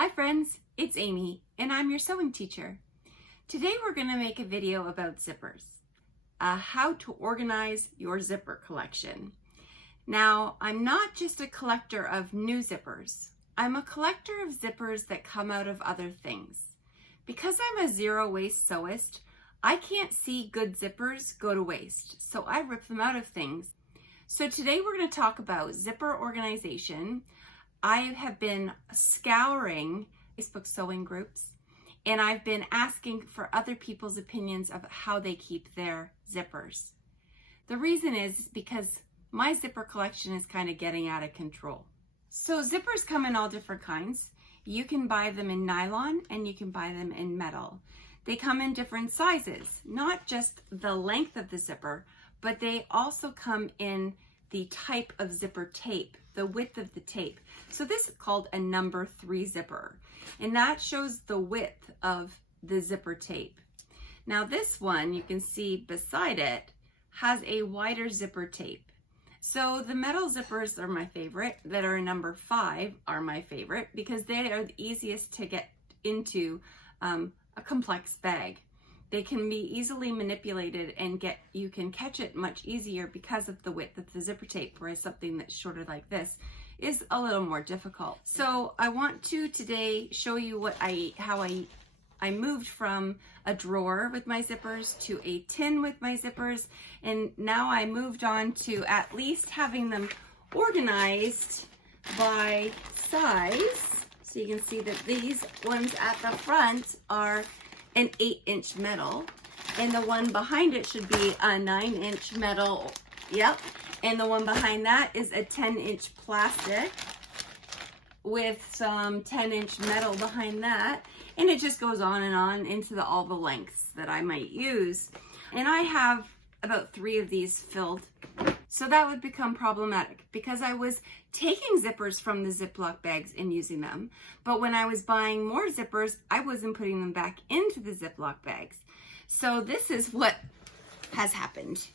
Hi friends, it's Amy and I'm your sewing teacher. Today we're going to make a video about zippers, how to organize your zipper collection. Now, I'm not just a collector of new zippers. I'm a collector of zippers that come out of other things. Because I'm a zero waste sewist, I can't see good zippers go to waste, so I rip them out of things. So today we're going to talk about zipper organization. I have been scouring Facebook sewing groups and I've been asking for other people's opinions of how they keep their zippers. The reason is because my zipper collection is kind of getting out of control. So zippers come in all different kinds. You can buy them in nylon and you can buy them in metal. They come in different sizes, not just the length of the zipper, but they also come in the type of zipper tape, the width of the tape. So this is called a number 3 zipper, and that shows the width of the zipper tape. Now this one, you can see beside it, has a wider zipper tape. So the metal zippers are my favorite, that are number 5 are my favorite because they are the easiest to get into a complex bag. They can be easily manipulated and you can catch it much easier because of the width of the zipper tape, whereas something that's shorter like this is a little more difficult. So I want to today show you how I moved from a drawer with my zippers to a tin with my zippers, and now I moved on to at least having them organized by size. So you can see that these ones at the front are an 8-inch metal, and the one behind it should be a 9-inch metal. Yep. And the one behind that is a 10-inch plastic with some 10-inch metal behind that, and it just goes on and on into all the lengths that I might use. And I have about 3 of these filled, so that would become problematic because I was taking zippers from the Ziploc bags and using them, but when I was buying more zippers, I wasn't putting them back into the Ziploc bags. So this is what has happened.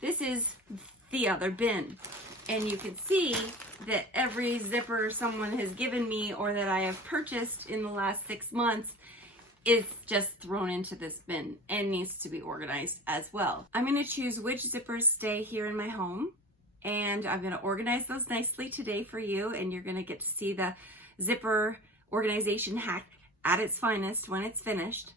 This is the other bin, and you can see that every zipper someone has given me or that I have purchased in the last 6 months is just thrown into this bin and needs to be organized as well. I'm going to choose which zippers stay here in my home, and I'm going to organize those nicely today for you, and you're going to get to see the zipper organization hack at its finest when it's finished,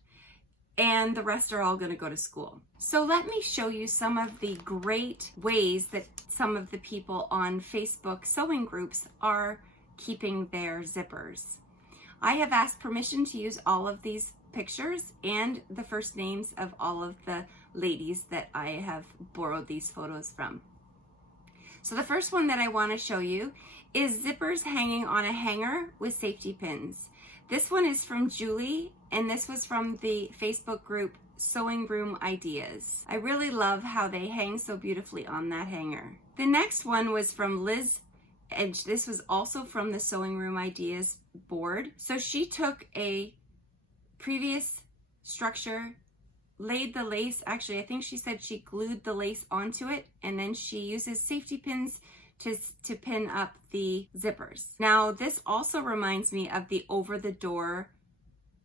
and the rest are all going to go to school. So let me show you some of the great ways that some of the people on Facebook sewing groups are keeping their zippers. I have asked permission to use all of these pictures and the first names of all of the ladies that I have borrowed these photos from. So the first one that I want to show you is zippers hanging on a hanger with safety pins. This one is from Julie, and this was from the Facebook group Sewing Room Ideas. I really love how they hang so beautifully on that hanger. The next one was from Liz, and this was also from the Sewing Room Ideas board. So she took a previous structure, laid the lace, actually I think she said she glued the lace onto it, and then she uses safety pins to pin up the zippers. Now this also reminds me of the over-the-door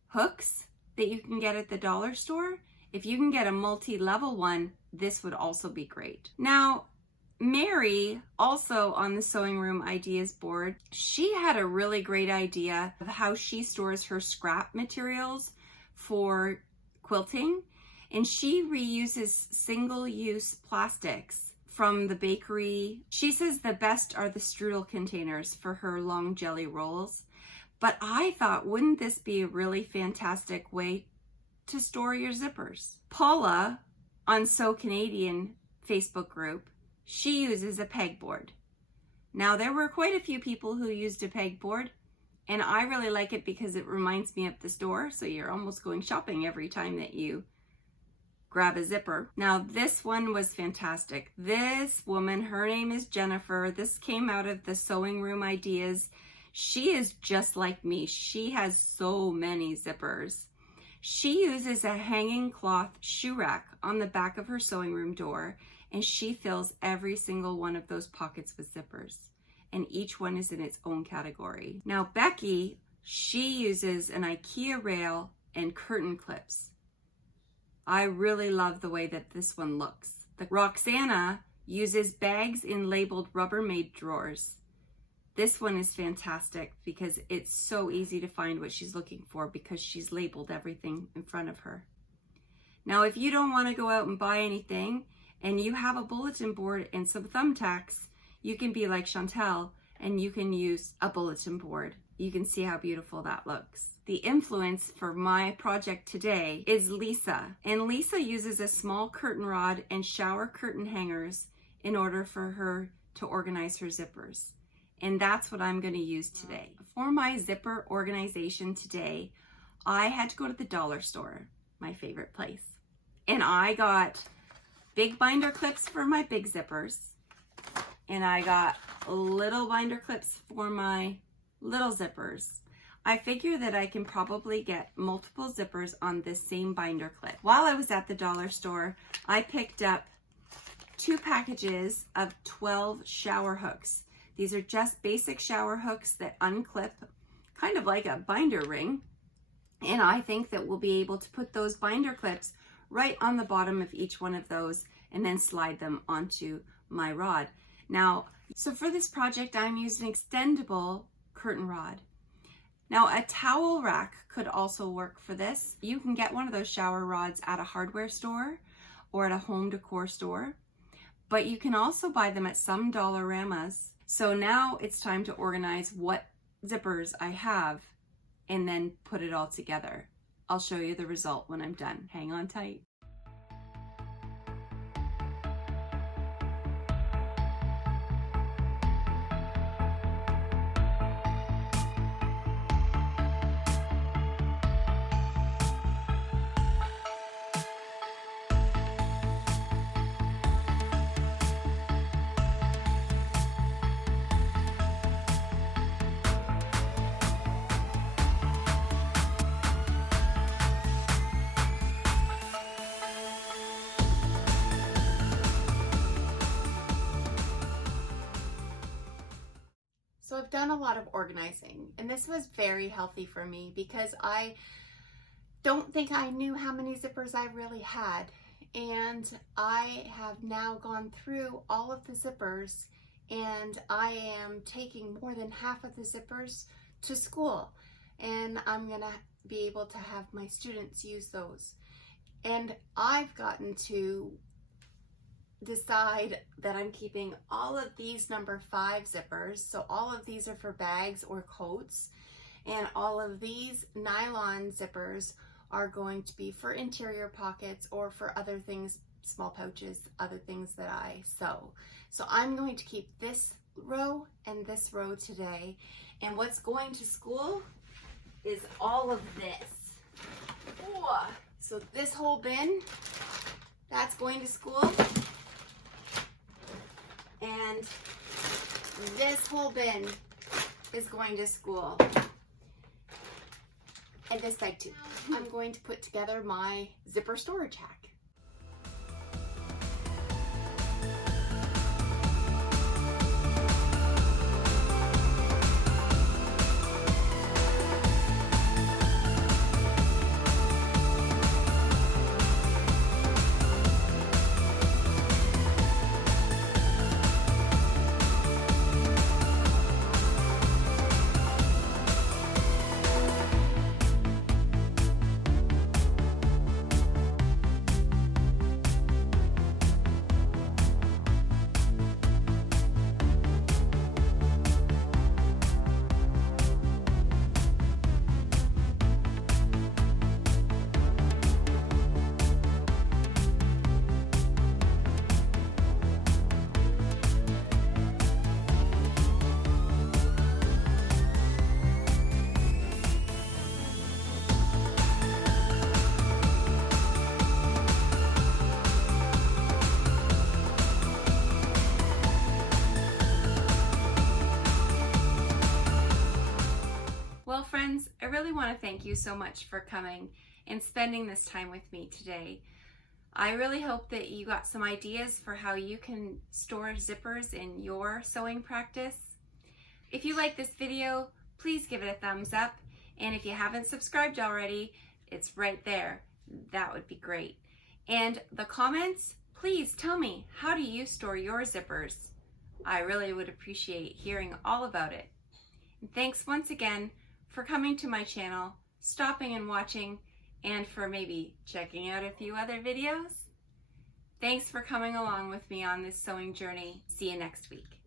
hooks that you can get at the dollar store. If you can get a multi-level one, this would also be great. Now Mary, also on the Sewing Room Ideas board, she had a really great idea of how she stores her scrap materials for quilting, and she reuses single-use plastics from the bakery. She says the best are the strudel containers for her long jelly rolls, but I thought, wouldn't this be a really fantastic way to store your zippers? Paula on Sew Canadian Facebook group, she uses a pegboard. Now there were quite a few people who used a pegboard, and I really like it because it reminds me of the store, so you're almost going shopping every time that you grab a zipper. Now this one was fantastic. This woman, her name is Jennifer. This came out of the Sewing Room Ideas. She is just like me. She has so many zippers. She uses a hanging cloth shoe rack on the back of her sewing room door, and she fills every single one of those pockets with zippers, and each one is in its own category. Now Becky, She uses an IKEA rail and curtain clips. I really love the way that this one looks. The Roxana uses bags in labeled Rubbermaid drawers. This one is fantastic because it's so easy to find what she's looking for because she's labeled everything in front of her. Now, if you don't want to go out and buy anything and you have a bulletin board and some thumbtacks, you can be like Chantel and you can use a bulletin board. You can see how beautiful that looks. The influence for my project today is Lisa, and Lisa uses a small curtain rod and shower curtain hangers in order for her to organize her zippers. And that's what I'm going to use today. For my zipper organization today, I had to go to the dollar store, my favorite place. And I got big binder clips for my big zippers. And I got little binder clips for my little zippers. I figure that I can probably get multiple zippers on this same binder clip. While I was at the dollar store, I picked up 2 packages of 12 shower hooks. These are just basic shower hooks that unclip, kind of like a binder ring. And I think that we'll be able to put those binder clips right on the bottom of each one of those and then slide them onto my rod. Now, so for this project, I'm using an extendable curtain rod. Now, a towel rack could also work for this. You can get one of those shower rods at a hardware store or at a home decor store, but you can also buy them at some Dollarama's. So now it's time to organize what zippers I have and then put it all together. I'll show you the result when I'm done. Hang on tight. So I've done a lot of organizing, and this was very healthy for me because I don't think I knew how many zippers I really had. And I have now gone through all of the zippers, and I am taking more than half of the zippers to school. And I'm gonna be able to have my students use those. And I've gotten to decide that I'm keeping all of these number 5 zippers. So all of these are for bags or coats, and all of these nylon zippers are going to be for interior pockets or for other things, small pouches, other things that I sew. So I'm going to keep this row and this row today. And what's going to school is all of this. Ooh. So this whole bin, that's going to school. And this whole bin is going to school. And this side too. I'm going to put together my zipper storage hack. Well, friends, I really want to thank you so much for coming and spending this time with me today. I really hope that you got some ideas for how you can store zippers in your sewing practice. If you like this video, please give it a thumbs up. And if you haven't subscribed already, it's right there. That would be great. And the comments, please tell me, how do you store your zippers? I really would appreciate hearing all about it. And thanks once again for coming to my channel, stopping and watching, and for maybe checking out a few other videos. Thanks for coming along with me on this sewing journey. See you next week.